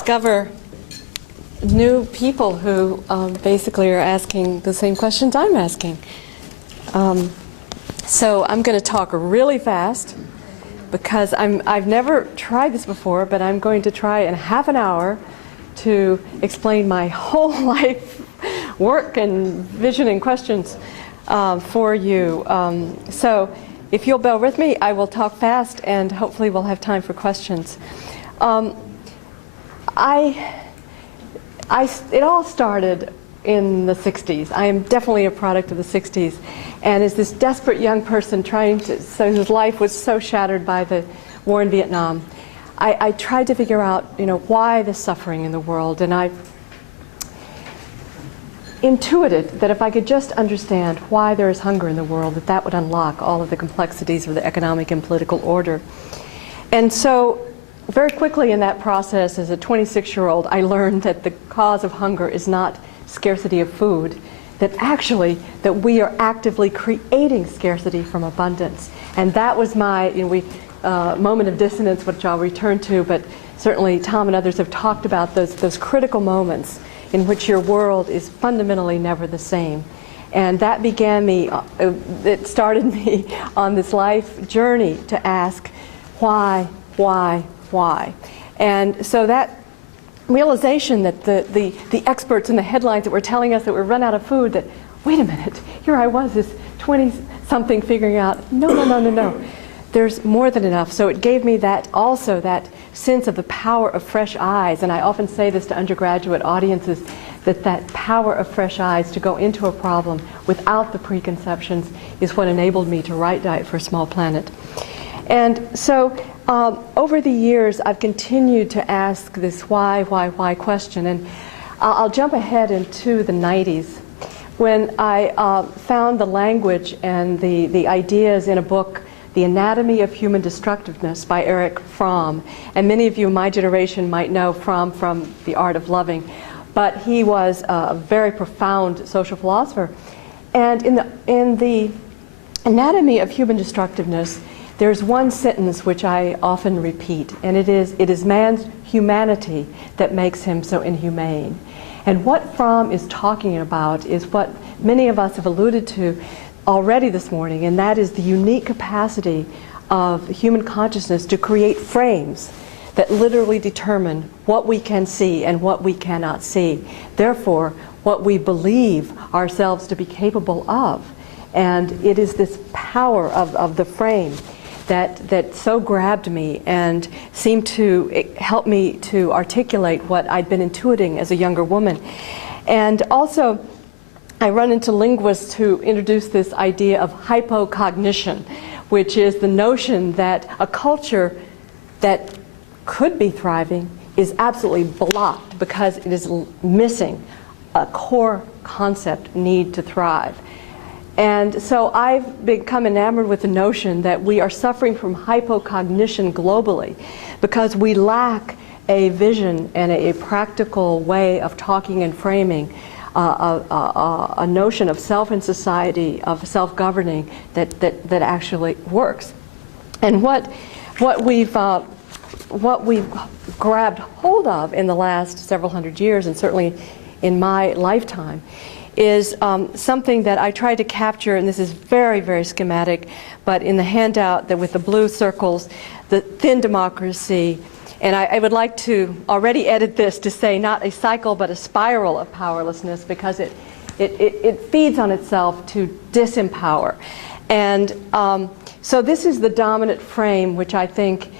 discover new people who basically are asking the same questions I'm asking. So I'm going to talk really fast because I've never tried this before, but I'm going to try in half an hour to explain my whole life work and vision and questions for you. So if you'll bear with me, I will talk fast and hopefully we'll have time for questions. It all started in the 60s. I am definitely a product of the 60s. And as this desperate young person whose life was so shattered by the war in Vietnam, I tried to figure out, why the suffering in the world. And I intuited that if I could just understand why there is hunger in the world, that would unlock all of the complexities of the economic and political order. And so very quickly in that process, as a 26-year-old, I learned that the cause of hunger is not scarcity of food, that we are actively creating scarcity from abundance. And that was my moment of dissonance, which I'll return to, but certainly Tom and others have talked about those critical moments in which your world is fundamentally never the same. And that began it started me on this life journey to ask why? And so that realization that the experts in the headlines that were telling us that we're run out of food, that wait a minute, here I was, this 20-something figuring out, no. There's more than enough. So it gave me that sense of the power of fresh eyes. And I often say this to undergraduate audiences, that power of fresh eyes to go into a problem without the preconceptions is what enabled me to write Diet for a Small Planet. And so over the years, I've continued to ask this why question. And I'll jump ahead into the 90s when I found the language and the ideas in a book, The Anatomy of Human Destructiveness by Erich Fromm. And many of you in my generation might know Fromm from The Art of Loving. But he was a very profound social philosopher. And in the Anatomy of Human Destructiveness, there's one sentence which I often repeat, and it is man's humanity that makes him so inhumane. And what Fromm is talking about is what many of us have alluded to already this morning, and that is the unique capacity of human consciousness to create frames that literally determine what we can see and what we cannot see. Therefore, what we believe ourselves to be capable of. And it is this power of the frame that so grabbed me and seemed to help me to articulate what I'd been intuiting as a younger woman. And also, I run into linguists who introduce this idea of hypocognition, which is the notion that a culture that could be thriving is absolutely blocked because it is missing a core concept need to thrive. And so I've become enamored with the notion that we are suffering from hypocognition globally because we lack a vision and a practical way of talking and framing a notion of self in society, of self-governing that actually works. And what we've grabbed hold of in the last several hundred years, and certainly in my lifetime, is something that I tried to capture, and this is very, very schematic, but in the handout that with the blue circles, the thin democracy. And I would like to already edit this to say not a cycle but a spiral of powerlessness, because it feeds on itself to disempower. And so this is the dominant frame which I think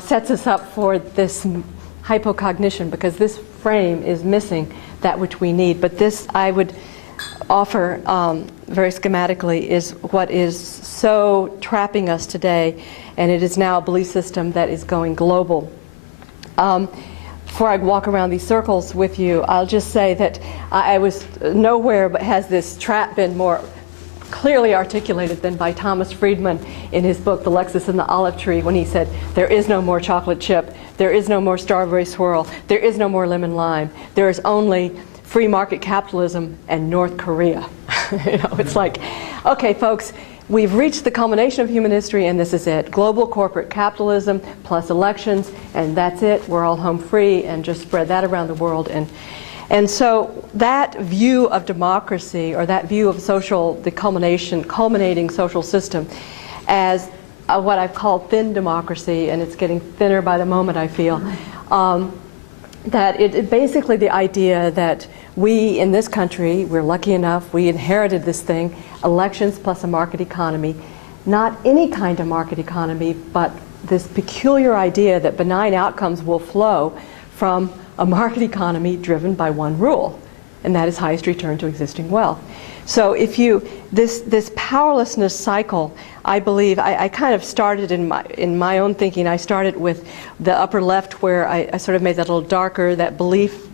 sets us up for this hypocognition, because this frame is missing that which we need. But this, I would offer very schematically, is what is so trapping us today, and it is now a belief system that is going global. Before I walk around these circles with you, I'll just say that I was nowhere but has this trap been more clearly articulated than by Thomas Friedman in his book, The Lexus and the Olive Tree, when he said, there is no more chocolate chip, there is no more strawberry swirl, there is no more lemon lime, there is only free market capitalism and North Korea. You know, it's like, okay, folks, we've reached the culmination of human history, and this is it. Global corporate capitalism plus elections, and that's it. We're all home free, and just spread that around the world. And so that view of democracy, or that view of the culminating social system, as what I've called thin democracy, and it's getting thinner by the moment, I feel, that it basically the idea that we in this country, we're lucky enough, we inherited this thing, elections plus a market economy, not any kind of market economy, but this peculiar idea that benign outcomes will flow from a market economy driven by one rule, and that is highest return to existing wealth. So if this powerlessness cycle, I believe, I kind of started in my own thinking, I started with the upper left where I sort of made that a little darker, that belief,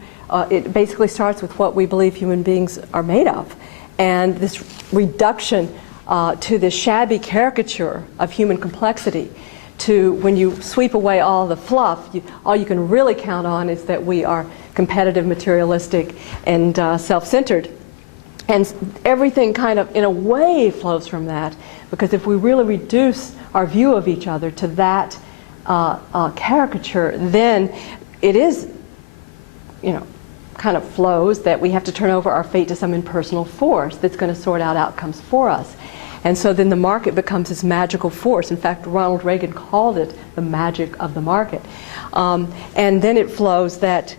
it basically starts with what we believe human beings are made of. And this reduction to this shabby caricature of human complexity, to when you sweep away all the fluff, all you can really count on is that we are competitive, materialistic, and self-centered. And everything kind of, in a way, flows from that, because if we really reduce our view of each other to that caricature, then it is, you know, kind of flows that we have to turn over our fate to some impersonal force that's going to sort out outcomes for us. And so then the market becomes this magical force. In fact, Ronald Reagan called it the magic of the market. And then it flows that,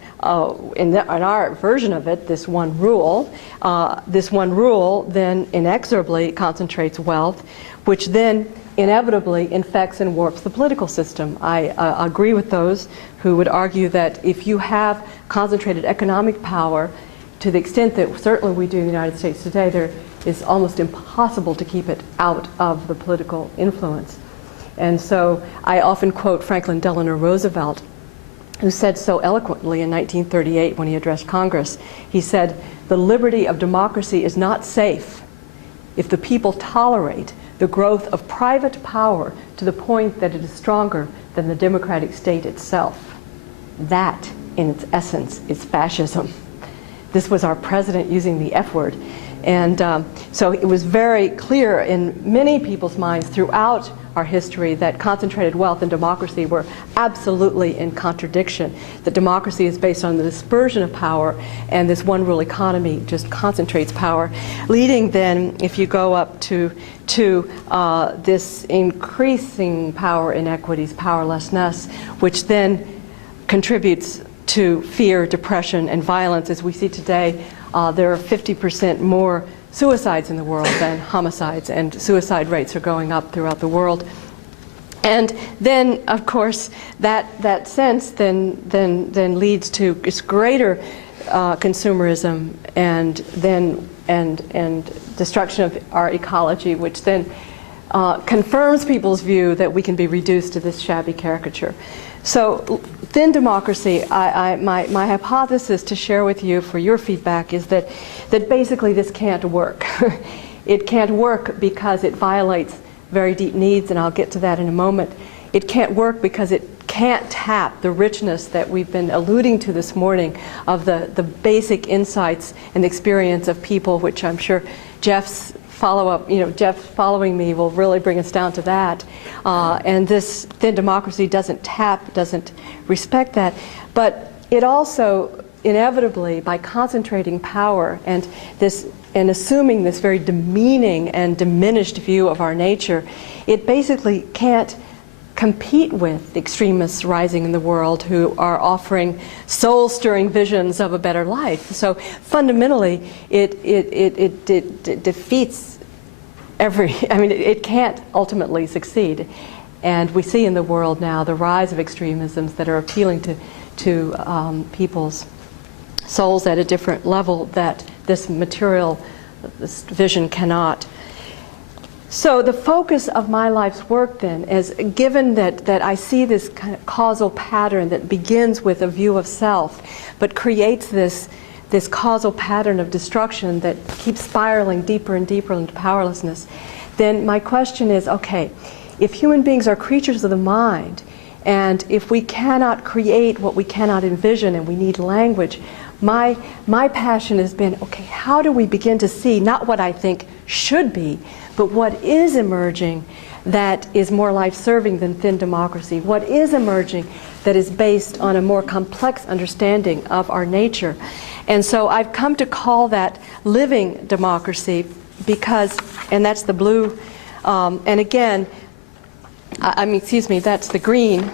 in our version of it, this one rule then inexorably concentrates wealth, which then inevitably infects and warps the political system. I agree with those who would argue that if you have concentrated economic power, to the extent that certainly we do in the United States today, there is almost impossible to keep it out of the political influence. And so I often quote Franklin Delano Roosevelt, who said so eloquently in 1938 when he addressed Congress. He said, "The liberty of democracy is not safe if the people tolerate the growth of private power to the point that it is stronger than the democratic state itself." That, in its essence, is fascism. This was our president using the F word. And so it was very clear in many people's minds throughout our history that concentrated wealth and democracy were absolutely in contradiction. That democracy is based on the dispersion of power, and this one rule economy just concentrates power, leading then, if you go up to this increasing power inequities, powerlessness, which then contributes to fear, depression, and violence. As we see today, there are 50% more suicides in the world than homicides, and suicide rates are going up throughout the world. And then, of course, that sense then leads to this greater consumerism and destruction of our ecology, which then confirms people's view that we can be reduced to this shabby caricature. So thin democracy, my hypothesis to share with you for your feedback is that basically this can't work. It can't work because it violates very deep needs, and I'll get to that in a moment. It can't work because it can't tap the richness that we've been alluding to this morning of the basic insights and experience of people, which I'm sure Jeff's follow-up, Jeff following me will really bring us down to that. And this thin democracy doesn't respect that. But it also, inevitably, by concentrating power and assuming this very demeaning and diminished view of our nature, it basically can't compete with the extremists rising in the world who are offering soul-stirring visions of a better life. So fundamentally, it defeats it can't ultimately succeed. And we see in the world now the rise of extremisms that are appealing to people's souls at a different level that this this vision cannot. So the focus of my life's work then is, given that I see this kind of causal pattern that begins with a view of self, but creates this causal pattern of destruction that keeps spiraling deeper and deeper into powerlessness, then my question is, okay, if human beings are creatures of the mind, and if we cannot create what we cannot envision and we need language, my passion has been, okay, how do we begin to see not what I think should be, but what is emerging that is more life-serving than thin democracy? What is emerging that is based on a more complex understanding of our nature? And so I've come to call that living democracy because, and that's the blue, and again, that's the green,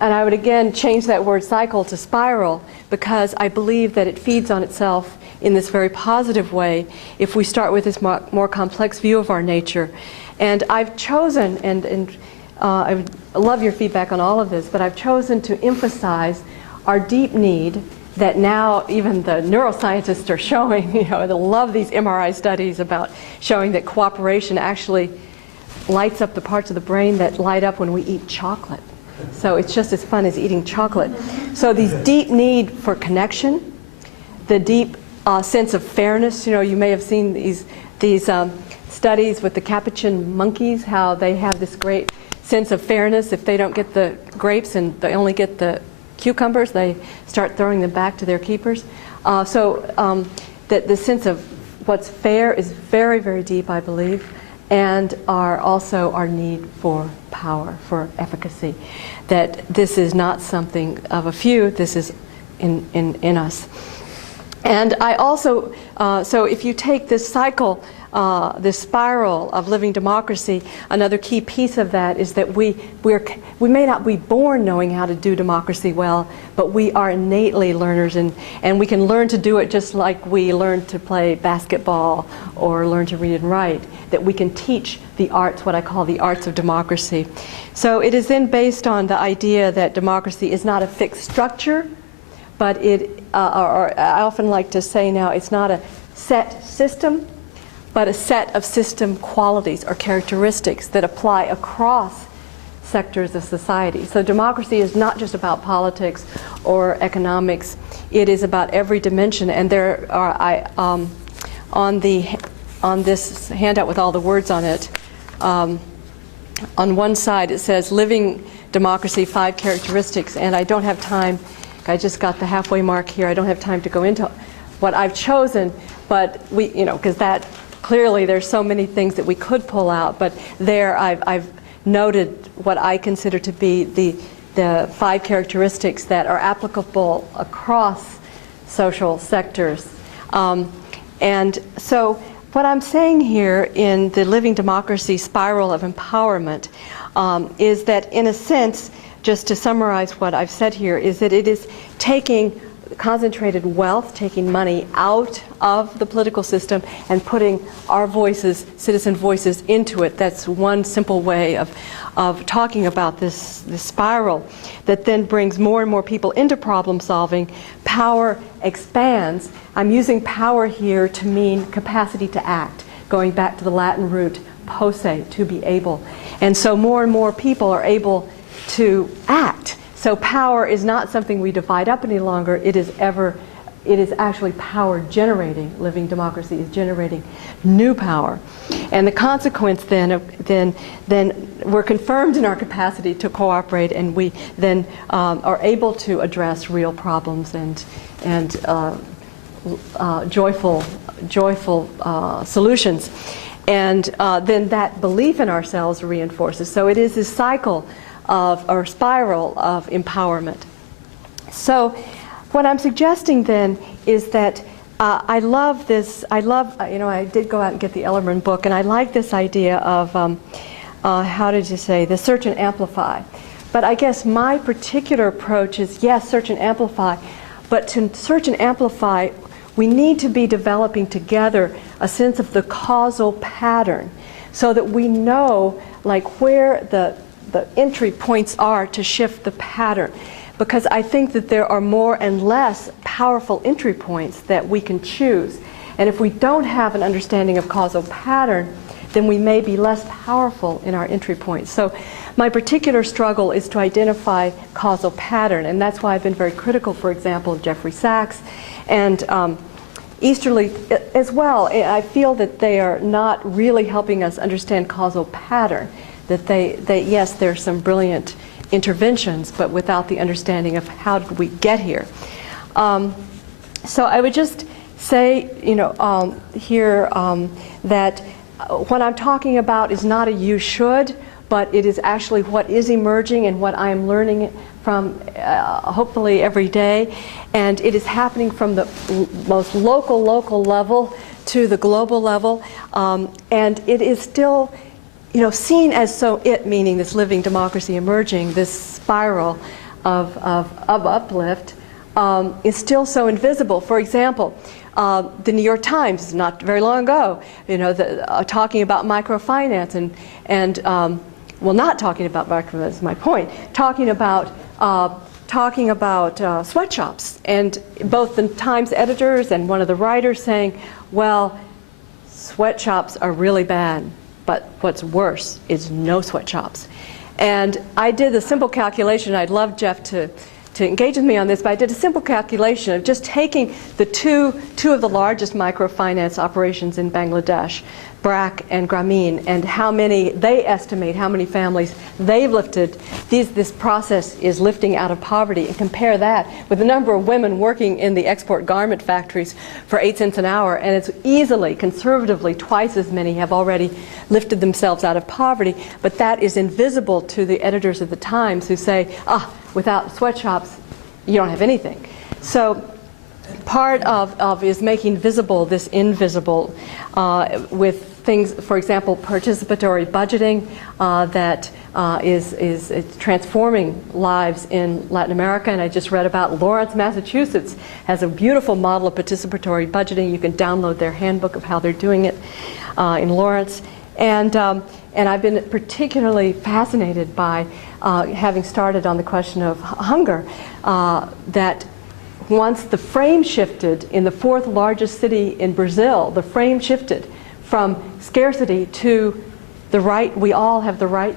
and I would again change that word cycle to spiral, because I believe that it feeds on itself in this very positive way if we start with this more complex view of our nature. And I've chosen, and I would love your feedback on all of this, but I've chosen to emphasize our deep need that now even the neuroscientists are showing, they love these MRI studies about showing that cooperation actually lights up the parts of the brain that light up when we eat chocolate. So it's just as fun as eating chocolate. So these deep need for connection, the deep sense of fairness. You may have seen these studies with the capuchin monkeys, how they have this great sense of fairness. If they don't get the grapes and they only get the cucumbers, they start throwing them back to their keepers. That the sense of what's fair is very, very deep, I believe, and also our need for power, for efficacy. That this is not something of a few, this is in us. And I also, so if you take this cycle, this spiral of living democracy, another key piece of that is that we may not be born knowing how to do democracy well, but we are innately learners, and we can learn to do it just like we learn to play basketball or learn to read and write, that we can teach the arts, what I call the arts of democracy. So it is then based on the idea that democracy is not a fixed structure, but or I often like to say now, it's not a set system, but a set of system qualities or characteristics that apply across sectors of society. So democracy is not just about politics or economics, it is about every dimension. And there are, on this handout with all the words on it, on one side it says living democracy, 5 characteristics, and I don't have time. I just got the halfway mark here. I don't have time to go into what I've chosen, but because that clearly there's so many things that we could pull out, but there I've noted what I consider to be the 5 characteristics that are applicable across social sectors. And so what I'm saying here in the living democracy spiral of empowerment is that, in a sense, just to summarize what I've said here, is that it is taking concentrated wealth, taking money out of the political system and putting our voices, citizen voices, into it. That's one simple way of talking about this spiral that then brings more and more people into problem solving. Power expands. I'm using power here to mean capacity to act, going back to the Latin root posse, to be able. And so more and more people are able to act. So power is not something we divide up any longer. It is actually power generating. Living democracy is generating new power. And the consequence then we're confirmed in our capacity to cooperate, and we then are able to address real problems and joyful solutions. And then that belief in ourselves reinforces. So it is this cycle or spiral of empowerment. So what I'm suggesting then is that I did go out and get the Ellerman book, and I like this idea of, how did you say, the search and amplify. But I guess my particular approach is, yes, search and amplify, but to search and amplify, we need to be developing together a sense of the causal pattern so that we know where the entry points are to shift the pattern. Because I think that there are more and less powerful entry points that we can choose. And if we don't have an understanding of causal pattern, then we may be less powerful in our entry points. So my particular struggle is to identify causal pattern, and that's why I've been very critical, for example, of Jeffrey Sachs and Easterly as well. I feel that they are not really helping us understand causal pattern. That yes, there's some brilliant interventions, but without the understanding of how did we get here. So I would just say, here that what I'm talking about is not a you should, but it is actually what is emerging and what I am learning from hopefully every day. And it is happening from the most local level to the global level. And it is still, seen as meaning this living democracy emerging, this spiral of uplift, is still so invisible. For example, the New York Times, not very long ago, talking about microfinance and not talking about microfinance is my point, talking about sweatshops, and both the Times editors and one of the writers saying, well, sweatshops are really bad, but what's worse is no sweatshops. And I did a simple calculation. I'd love Jeff to engage with me on this, but I did a simple calculation of just taking the two of the largest microfinance operations in Bangladesh, BRAC and Grameen, and how many they estimate, how many families they've lifted. This process is lifting out of poverty, and compare that with the number of women working in the export garment factories for 8 cents an hour, and it's easily, conservatively, twice as many have already lifted themselves out of poverty. But that is invisible to the editors of the Times, who say, without sweatshops, you don't have anything. So part of is making visible this invisible with things, for example, participatory budgeting that is transforming lives in Latin America. And I just read about Lawrence, Massachusetts has a beautiful model of participatory budgeting. You can download their handbook of how they're doing it in Lawrence. And I've been particularly fascinated by having started on the question of hunger, that once the frame shifted in the 4th largest city in Brazil, the frame shifted from scarcity to the right, we all have the right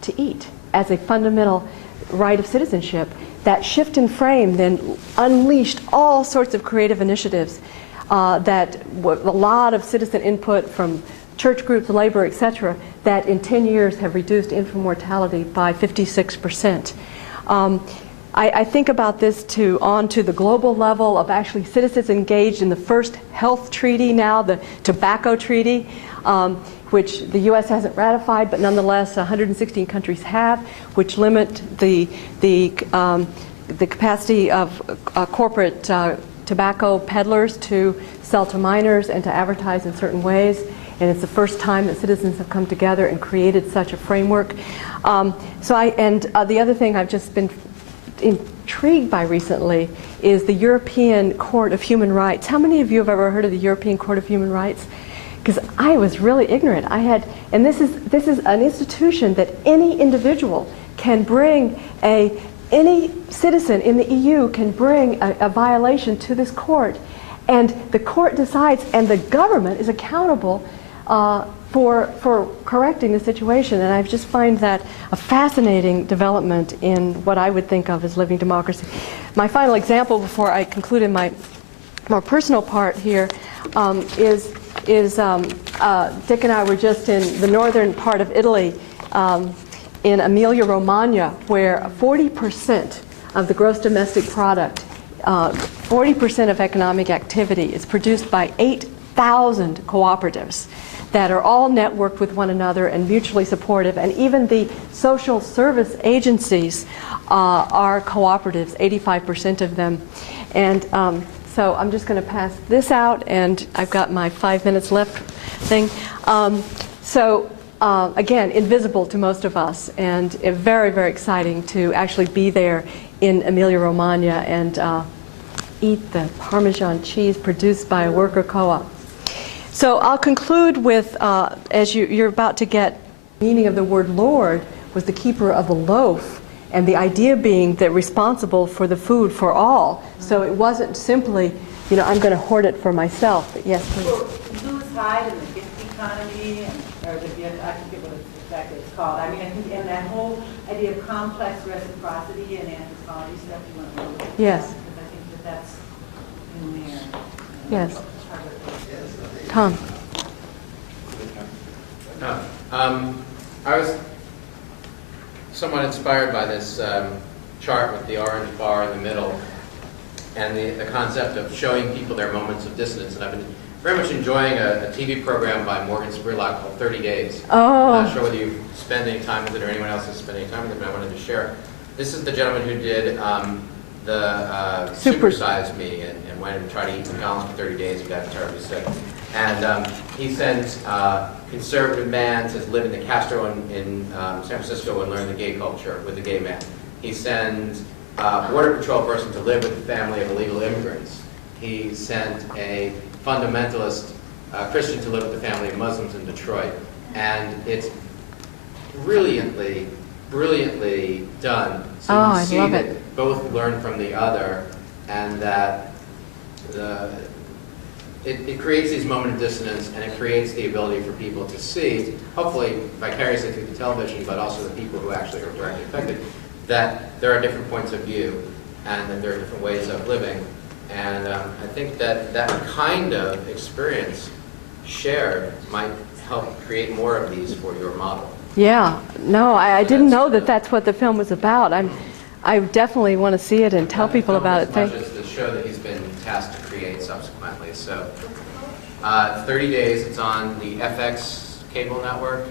to eat as a fundamental right of citizenship. That shift in frame then unleashed all sorts of creative initiatives that a lot of citizen input from church groups, labor, etc., that in 10 years have reduced infant mortality by 56%. I think about this on to the global level of actually citizens engaged in the first health treaty now, the tobacco treaty, which the U.S. hasn't ratified, but nonetheless 116 countries have, which limit the capacity of corporate tobacco peddlers to sell to minors and to advertise in certain ways. And it's the first time that citizens have come together and created such a framework. The other thing I've just been intrigued by recently is the European Court of Human Rights. How many of you have ever heard of the European Court of Human Rights? Because I was really ignorant. And this is an institution that any individual can bring any citizen in the EU can bring a violation to this court, and the court decides, and the government is accountable for correcting the situation. And I just find that a fascinating development in what I would think of as living democracy. My final example before I conclude in my more personal part here is Dick and I were just in the northern part of Italy, in Emilia-Romagna, where 40% of the gross domestic product, 40% of economic activity is produced by 8,000 cooperatives that are all networked with one another and mutually supportive. And even the social service agencies are cooperatives, 85% of them. And so I'm just going to pass this out, and I've got my 5 minutes left thing. Again, invisible to most of us, and very, very exciting to actually be there in Emilia-Romagna and eat the Parmesan cheese produced by a worker co-op. So I'll conclude with, as you're about to get, the meaning of the word Lord was the keeper of the loaf, and the idea being that responsible for the food for all. So it wasn't simply, I'm going to hoard it for myself. But yes, please. Well, lose hide in the gift economy, or I forget what exactly it's called. I mean, I think in that whole idea of complex reciprocity and anthropology stuff, you want to know. Yes. Because I think that's in there. Yes. Tom. somewhat inspired by this chart with the orange bar in the middle and the concept of showing people their moments of dissonance. And I've been very much enjoying a TV program by Morgan Spurlock called 30 Days. Oh. I'm not sure whether you spend any time with it or anyone else has spent any time with it, but I wanted to share. This is the gentleman who did the Supersize Me and went and tried to eat McDonald's for 30 days. He got terribly sick. And he sends conservative man to live in the Castro in San Francisco and learn the gay culture with a gay man. He sends Border Patrol person to live with a family of illegal immigrants. He sent a fundamentalist Christian to live with a family of Muslims in Detroit. And it's brilliantly done. So you see that both learn from the other, and that it creates these moments of dissonance, and it creates the ability for people to see, hopefully vicariously through the television, but also the people who actually are directly affected, that there are different points of view, and that there are different ways of living. And I think that that kind of experience shared might help create more of these for your model. Yeah, no, I didn't know that that's what the film was about. I definitely want to see it and tell people about it. As much as the show that he's been tasked to create subsequently. So, 30 Days, it's on the FX cable network,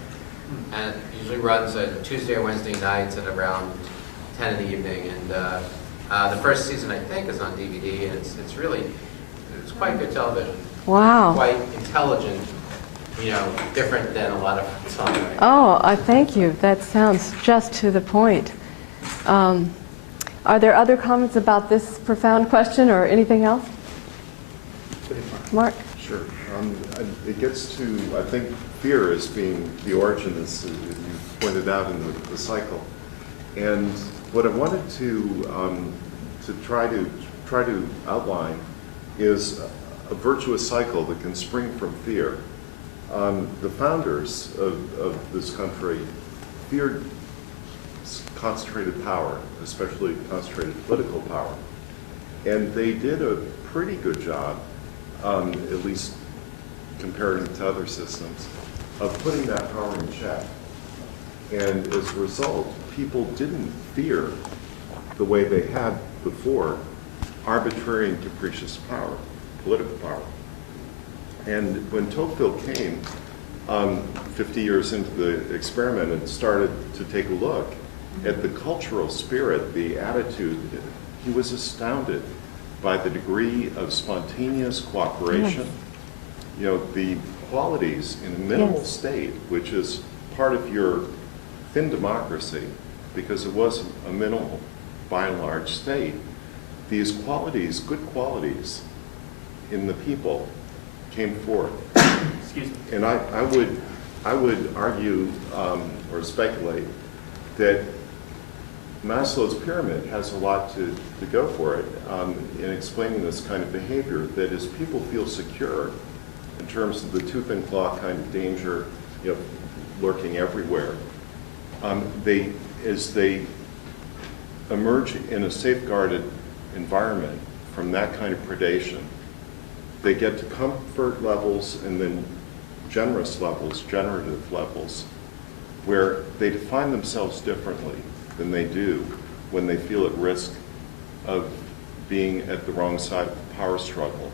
and it usually runs Tuesday or Wednesday nights at around 10 in the evening. And the first season, I think, is on DVD, and it's quite good television. Wow. Quite intelligent, different than a lot of what's on right now. Oh, thank you. That sounds just to the point. Are there other comments about this profound question or anything else? Mark? Sure. It gets to, I think, fear as being the origin, as you pointed out in the cycle. And what I wanted to try to outline is a virtuous cycle that can spring from fear. The founders of this country feared concentrated power, especially concentrated political power. And they did a pretty good job, at least compared to other systems, of putting that power in check. And as a result, people didn't fear the way they had before arbitrary and capricious power, political power. And when Tocqueville came 50 years into the experiment and started to take a look at the cultural spirit, the attitude, he was astounded by the degree of spontaneous cooperation. Yes. The qualities in a minimal state, which is part of your thin democracy, because it was a minimal, by and large, state. These qualities, good qualities in the people, came forth. Excuse me. And I would argue or speculate that Maslow's pyramid has a lot to go for it in explaining this kind of behavior, that as people feel secure in terms of the tooth and claw kind of danger lurking everywhere, as they emerge in a safeguarded environment from that kind of predation, they get to comfort levels and then generous levels, generative levels, where they define themselves differently than they do when they feel at risk of being at the wrong side of the power struggle.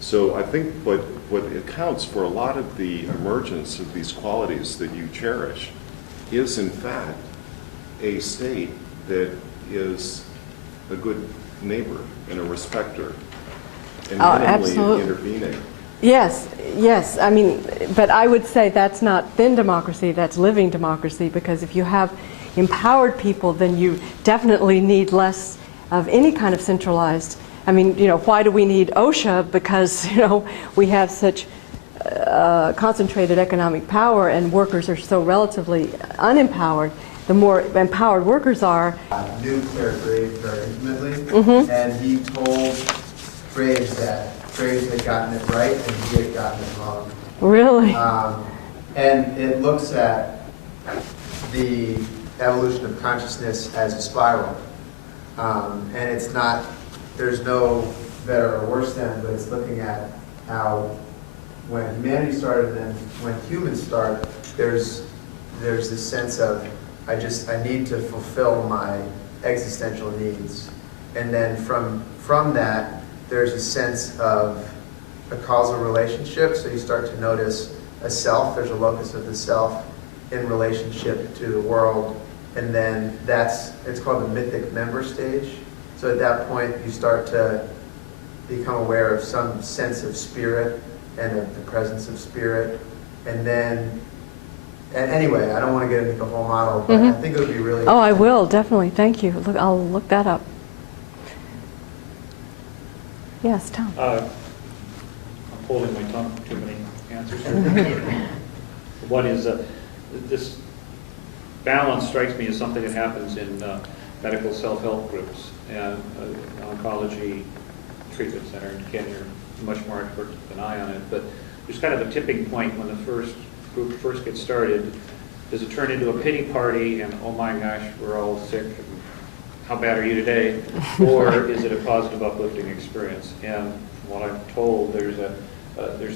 So I think what accounts for a lot of the emergence of these qualities that you cherish is, in fact, a state that is a good neighbor and a respecter and minimally intervening. Yes, yes. I mean, but I would say that's not thin democracy, that's living democracy, because if you have empowered people, then you definitely need less of any kind of centralized. I mean, why do we need OSHA? Because, we have such concentrated economic power and workers are so relatively unempowered. The more empowered workers are. Knew Claire Graves very intimately, and he told Graves that Graves had gotten it right and he had gotten it wrong. Really? And it looks at the evolution of consciousness as a spiral. And it's not, there's no better or worse than, but it's looking at how when humanity started and then when humans start, there's this sense of I need to fulfill my existential needs. And then from that, there's a sense of a causal relationship. So you start to notice a self, there's a locus of the self in relationship to the world. And then it's called the mythic member stage. So at that point, you start to become aware of some sense of spirit and of the presence of spirit. And anyway, I don't want to get into the whole model, but I think it would be really Oh, I will, definitely. Thank you. I'll look that up. Yes, Tom. I'm holding my tongue for too many answers here. One is this balance strikes me as something that happens in medical self-help groups and oncology treatment center. And Ken, you're much more expert than I on it, but there's kind of a tipping point when the first group first gets started. Does it turn into a pity party and, oh my gosh, we're all sick, and how bad are you today? Or is it a positive, uplifting experience? And from what I'm told, there's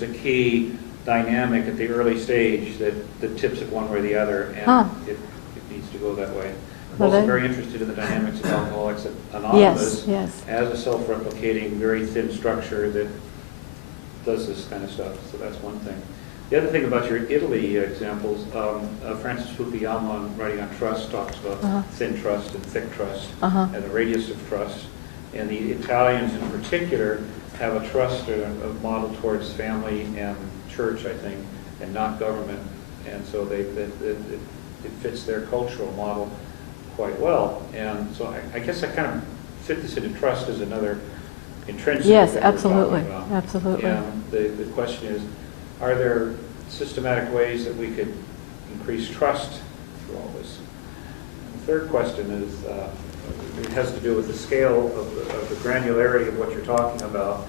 a key dynamic at the early stage that tips it one way or the other, and it needs to go that way. I'm also very interested in the dynamics of Alcoholics Anonymous as a self-replicating, very thin structure that does this kind of stuff. So that's one thing. The other thing about your Italy examples, Francis Fukuyama, writing on trust, talks about thin trust and thick trust and the radius of trust. And the Italians in particular have a trust, a model towards family and church, I think, and not government. And so it fits their cultural model quite well. And so I guess I kind of fit this into trust as another intrinsic. Yes, absolutely. Absolutely. And the question is, are there systematic ways that we could increase trust through all this? And the third question is, it has to do with the scale of the granularity of what you're talking about.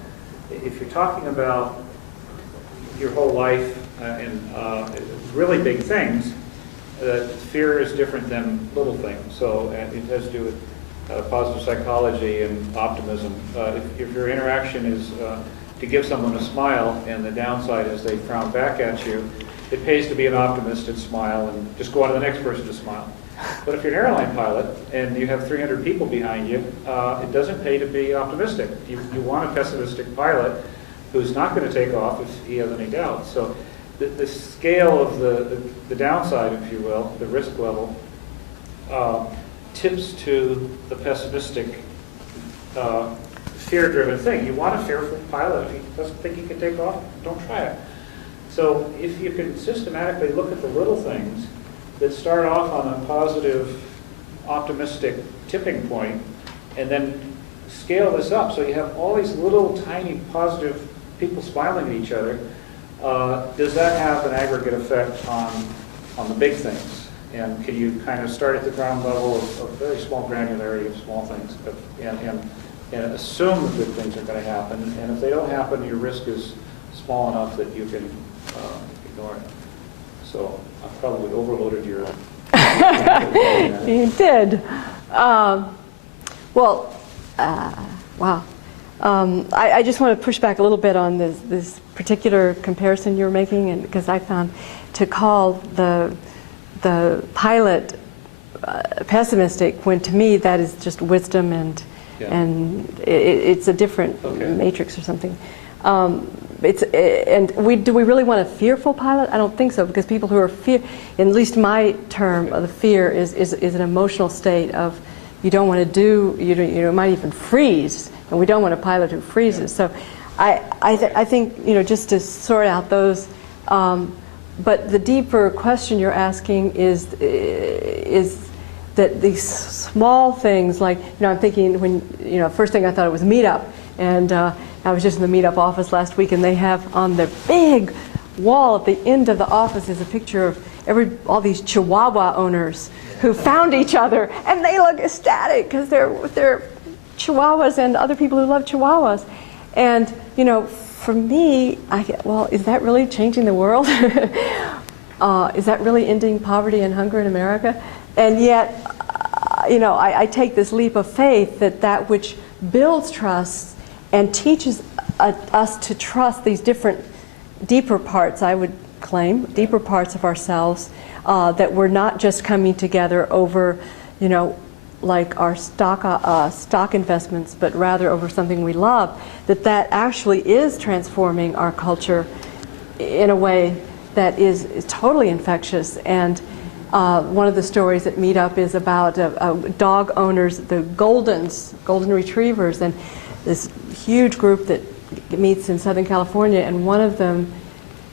If you're talking about your whole life and really big things, fear is different than little things. So it has to do with positive psychology and optimism. If your interaction is to give someone a smile, and the downside is they frown back at you, it pays to be an optimist and smile and just go on to the next person to smile. But if you're an airline pilot and you have 300 people behind you, it doesn't pay to be optimistic. You want a pessimistic pilot who's not going to take off if he has any doubts. So the scale of the downside, if you will, the risk level, tips to the pessimistic fear-driven thing. You want a fearful pilot. If he doesn't think he can take off, don't try it. So if you can systematically look at the little things that start off on a positive, optimistic tipping point, and then scale this up so you have all these little tiny positive people smiling at each other, does that have an aggregate effect on the big things? And can you kind of start at the ground level of very small granularity of small things and assume that good things are going to happen, and if they don't happen, your risk is small enough that you can ignore it. So I've probably overloaded your... You did. Wow. I just want to push back a little bit on this particular comparison you're making, and because I found to call the pilot pessimistic, when to me that is just wisdom and it's a different matrix or something. Do we really want a fearful pilot? I don't think so, because people who are at least my term of the fear is an emotional state of you don't want to do, you might even freeze, and we don't want a pilot who freezes. So I think, just to sort out those, but the deeper question you're asking is that these small things, like, I'm thinking when, first thing I thought it was meetup, and I was just in the meetup office last week, and they have on the big wall at the end of the office is a picture of all these Chihuahua owners who found each other, and they look ecstatic because they're Chihuahuas and other people who love Chihuahuas. And, for me, is that really changing the world? Is that really ending poverty and hunger in America? And yet, I take this leap of faith that which builds trust and teaches us to trust these different, deeper parts, I would claim, deeper parts of ourselves, that we're not just coming together over, you know, like our stock investments, but rather over something we love, that actually is transforming our culture in a way that is totally infectious. And one of the stories at Meetup is about dog owners, the golden retrievers, and this huge group that meets in Southern California, and one of them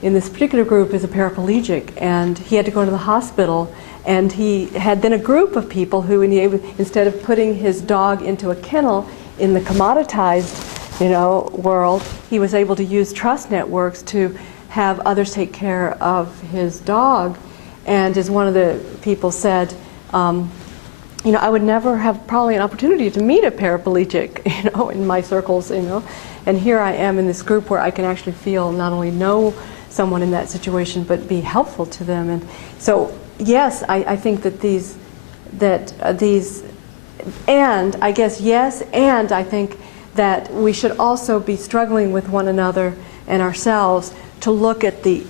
in this particular group is a paraplegic, and he had to go to the hospital, and he had then a group of people who, instead of putting his dog into a kennel in the commoditized, you know, world, he was able to use trust networks to have others take care of his dog. And as one of the people said, you know, I would never have probably an opportunity to meet a paraplegic, you know, in my circles, you know, and here I am in this group where I can actually feel, not only know someone in that situation, but be helpful to them. And so, yes, I think that these, and I guess yes, and I think that we should also be struggling with one another and ourselves to look at the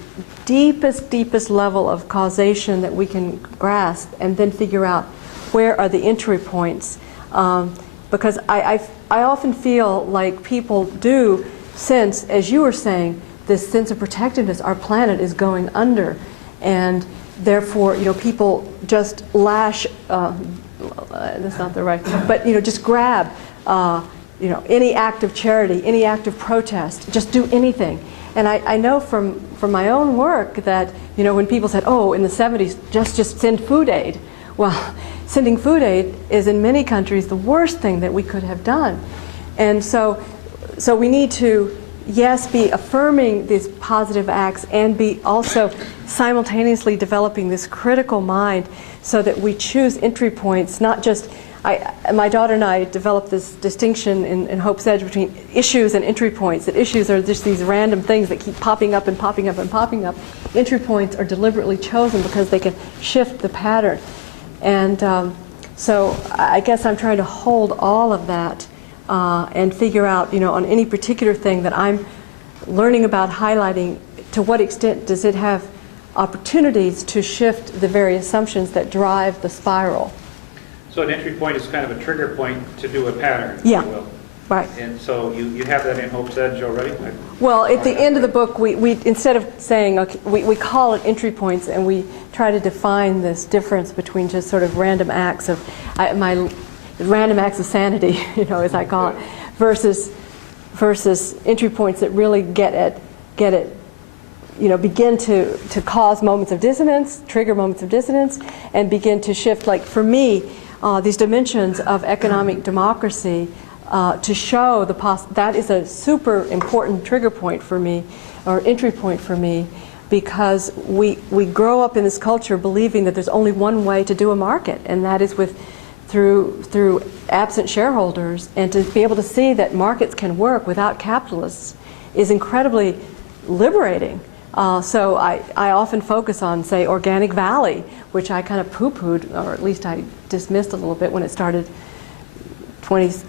deepest level of causation that we can grasp, and then figure out where are the entry points. Because I often feel like people do sense, as you were saying, this sense of protectiveness. Our planet is going under, and therefore, you know, people just lash. That's not the right, but you know, just grab. You know, any act of charity, any act of protest, just do anything. And I know from my own work that, you know, when people said, oh, in the 70s, just send food aid. Well, sending food aid is in many countries the worst thing that we could have done. And so we need to, yes, be affirming these positive acts, and be also simultaneously developing this critical mind so that we choose entry points, not just, my daughter and I developed this distinction in Hope's Edge between issues and entry points. That issues are just these random things that keep popping up and popping up and popping up. Entry points are deliberately chosen because they can shift the pattern. And so I guess I'm trying to hold all of that and figure out, you know, on any particular thing that I'm learning about, highlighting, to what extent does it have opportunities to shift the very assumptions that drive the spiral. So an entry point is kind of a trigger point to do a pattern, if Yeah. you will. Right. And so you have that in Hope's Edge already? Well, at the end of the book, we instead of saying, okay, we call it entry points, and we try to define this difference between just sort of random acts of, random acts of sanity, you know, as I call it, versus entry points that really get at, you know, begin to cause moments of dissonance, trigger moments of dissonance, and begin to shift, like for me, these dimensions of economic democracy, to show that is a super important trigger point for me, or entry point for me, because we grow up in this culture believing that there's only one way to do a market, and that is through absent shareholders. And to be able to see that markets can work without capitalists is incredibly liberating. So I often focus on, say, Organic Valley, which I kind of poo-pooed, or at least I dismissed a little bit when it started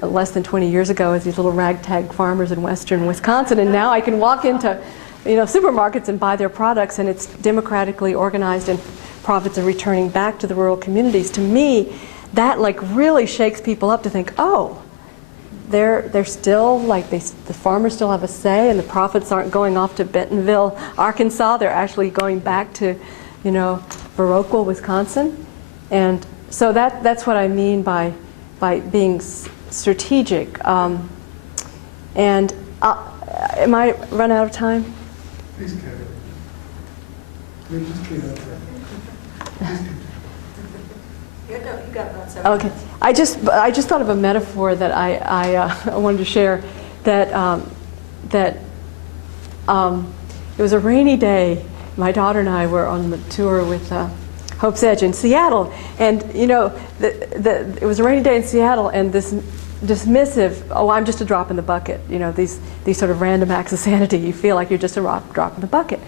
less than 20 years ago, as these little ragtag farmers in western Wisconsin. And now I can walk into, you know, supermarkets and buy their products, and it's democratically organized, and profits are returning back to the rural communities. To me, that like really shakes people up to think, oh, they're still like, the farmers still have a say, and the profits aren't going off to Bentonville, Arkansas. They're actually going back to, you know, Viroqua, Wisconsin. And so that's what I mean by being strategic. And am I run out of time? Please carry on. We just clean up. You got about 7 Okay. I just thought of a metaphor that I wanted to share. That it was a rainy day. My daughter and I were on the tour with Hope's Edge in Seattle, and you know, it was a rainy day in Seattle, and this dismissive, oh, I'm just a drop in the bucket. You know, these sort of random acts of sanity. You feel like you're just a drop in the bucket.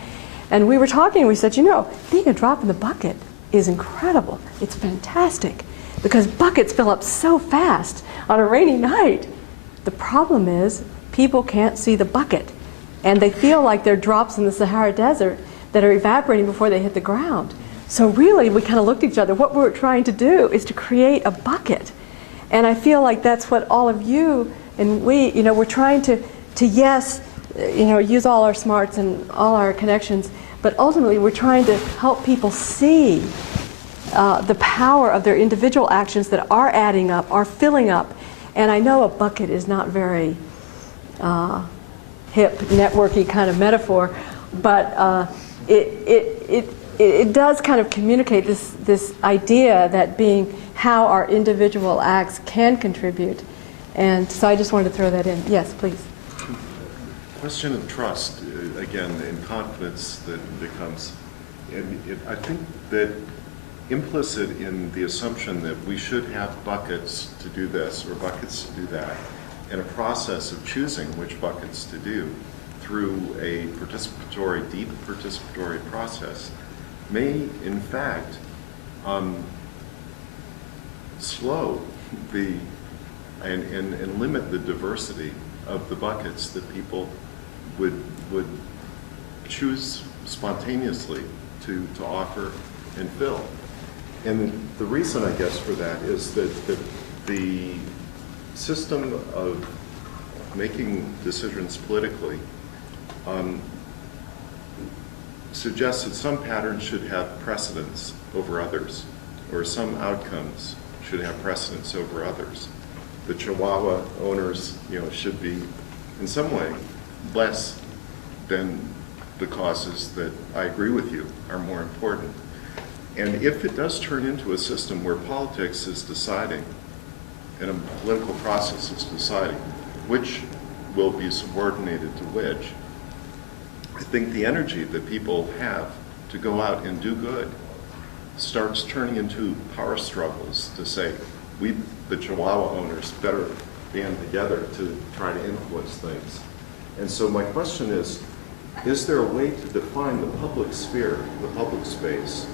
And we were talking, and we said, you know, being a drop in the bucket is incredible. It's fantastic, because buckets fill up so fast on a rainy night. The problem is people can't see the bucket, and they feel like they're drops in the Sahara Desert that are evaporating before they hit the ground. So really, we kind of looked at each other. What we're trying to do is to create a bucket. And I feel like that's what all of you and we, we're trying to yes, use all our smarts and all our connections, but ultimately we're trying to help people see the power of their individual actions that are adding up, are filling up. And I know a bucket is not very hip, networky kind of metaphor, but it does kind of communicate this idea that being how our individual acts can contribute. And so I just wanted to throw that in. Yes, please. Question of trust, again, and confidence that comes. And I think that implicit in the assumption that we should have buckets to do this or buckets to do that, and a process of choosing which buckets to do through a participatory, deep participatory process may, in fact, slow the and limit the diversity of the buckets that people would choose spontaneously to offer and fill. And the reason, I guess, for that is that the system of making decisions politically suggests that some patterns should have precedence over others, or some outcomes should have precedence over others. The Chihuahua owners, should be, in some way, less than the causes that I agree with you are more important. And if it does turn into a system where politics is deciding, and a political process is deciding, which will be subordinated to which, I think the energy that people have to go out and do good starts turning into power struggles to say, we, the Chihuahua owners, better band together to try to influence things. And so my question is there a way to define the public sphere, the public space,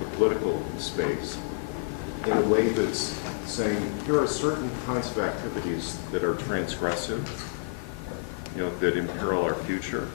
the political space, in a way that's saying, here are certain kinds of activities that are transgressive, that imperil our future,